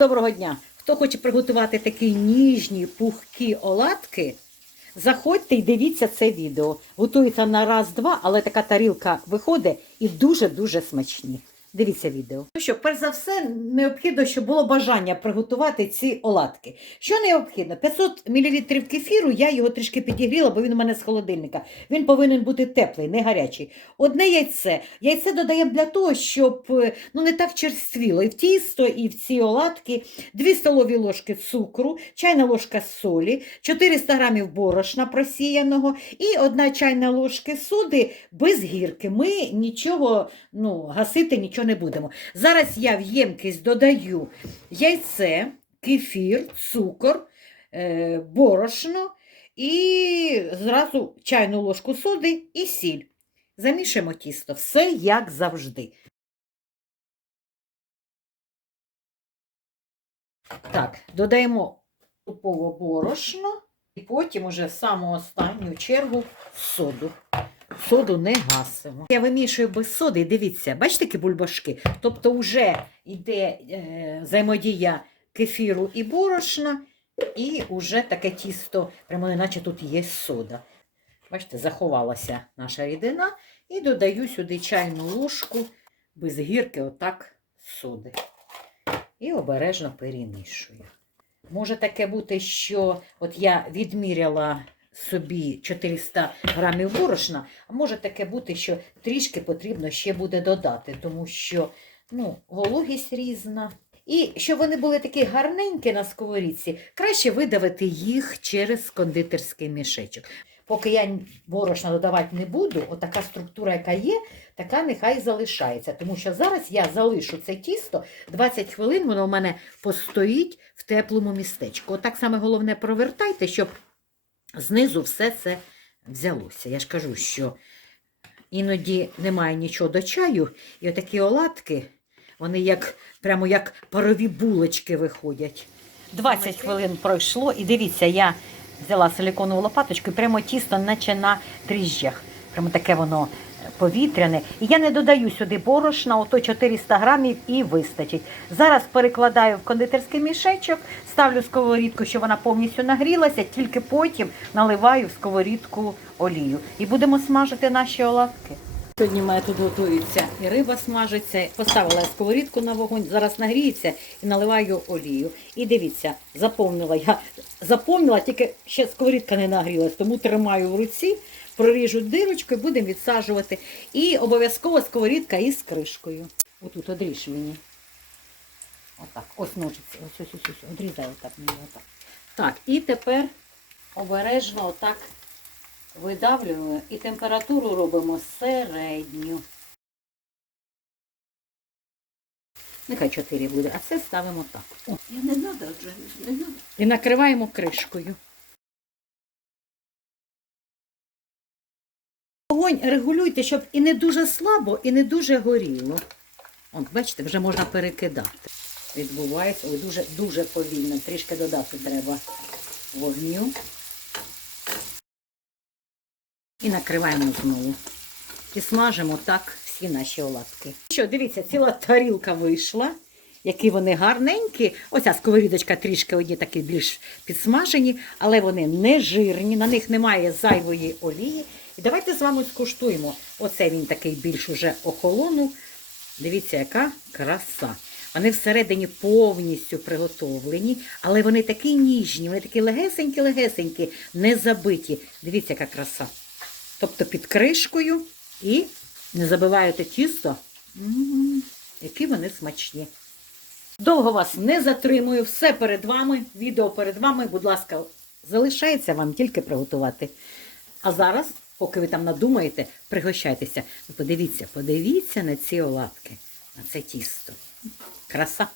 Доброго дня! Хто хоче приготувати такі ніжні, пухкі оладки, заходьте і дивіться це відео. Готується на раз-два, але така тарілка виходить і дуже-дуже смачні. Дивіться відео. Ну що, перш за все, необхідно, щоб було бажання приготувати ці оладки. Що необхідно? 500 мл кефіру, я його трішки підігріла, бо він у мене з холодильника. Він повинен бути теплий, не гарячий. Одне яйце. Яйце додаємо для того, щоб е, ну, не так черствіло. І в тісто, і в ці оладки 2 столові ложки цукру, чайна ложка солі, 400 грамів борошна просіяного і одна чайна ложка соди без гірки. Ми нічого ну, гасити нічого не будемо. Зараз я в ємкість додаю яйце, кефір, цукор, е, борошно і зразу чайну ложку соди і сіль. Замішаємо тісто. Все як завжди. Так, додаємо тупово борошно і потім уже в саму останню чергу соду. Соду не гасимо. Я вимішую без соди, і дивіться, бачите які бульбашки? Тобто вже йде е, взаємодія кефіру і борошна, і вже таке тісто, прямо неначе тут є сода. Бачите, заховалася наша рідина. І додаю сюди чайну ложку без гірки, отак соди. І обережно перемішую. Може таке бути, що от я відміряла собі 400 грамів борошна, а може таке бути, що трішки потрібно ще буде додати, тому що ну, вологість різна. І щоб вони були такі гарненькі на сковорідці, краще видавити їх через кондитерський мішечок. Поки я борошна додавати не буду, отака структура, яка є, така нехай залишається. Тому що зараз я залишу це тісто 20 хвилин, воно у мене постоїть в теплому містечку. Отак саме головне провертайте, щоб знизу все це взялося. Я ж кажу, що іноді немає нічого до чаю, і отакі оладки, вони як прямо як парові булочки виходять. 20 хвилин пройшло, і дивіться, я взяла силиконову лопаточку, і прямо тісто, наче на дріжджах. Прямо таке воно е, повітряне. І я не додаю сюди борошна, ото 400 грамів і вистачить. Зараз перекладаю в кондитерський мішечок, ставлю сковорідку, щоб вона повністю нагрілася, тільки потім наливаю в сковорідку олію. І будемо смажити наші оладки. Сьогодні мене тут готується і риба смажиться. Поставила я сковорідку на вогонь, зараз нагріється і наливаю олію. І дивіться, заповнила я заповнила, тільки ще сковорідка не нагрілась, тому тримаю в руці, проріжу дирочку і будемо відсаджувати. І обов'язково сковорідка із кришкою. Отут одріж мені. Отак, ось ножиці, ось ось ось, ось. одрізай отак мені отак. Так, і тепер обережно отак видавлюємо і температуру робимо середню. Нехай 4 буде, а це ставимо так. О, Я не надо не надо. і накриваємо кришкою. Огонь регулюйте, щоб і не дуже слабо, і не дуже горіло. От, бачите, вже можна перекидати. Відбувається, ой, дуже, дуже повільно. Трішки додати треба вогню. І накриваємо знову. І смажимо так всі наші оладки. Що, дивіться, ціла тарілка вийшла. Які вони гарненькі. Оця сковорідочка трішки одні такі більш підсмажені, але вони не жирні, на них немає зайвої олії. І давайте з вами скуштуємо. Оце він такий більш уже охолонув. Дивіться, яка краса. Вони всередині повністю приготовлені, але вони такі ніжні, вони такі легесенькі-легесенькі, не забиті. Дивіться, яка краса. Тобто під кришкою і не забиваєте тісто. Які вони смачні. Довго вас не затримую, все перед вами, відео перед вами, будь ласка, залишається вам тільки приготувати. А зараз, поки ви там надумаєте, пригощайтеся. Подивіться, подивіться на ці оладки, на це тісто. Краса.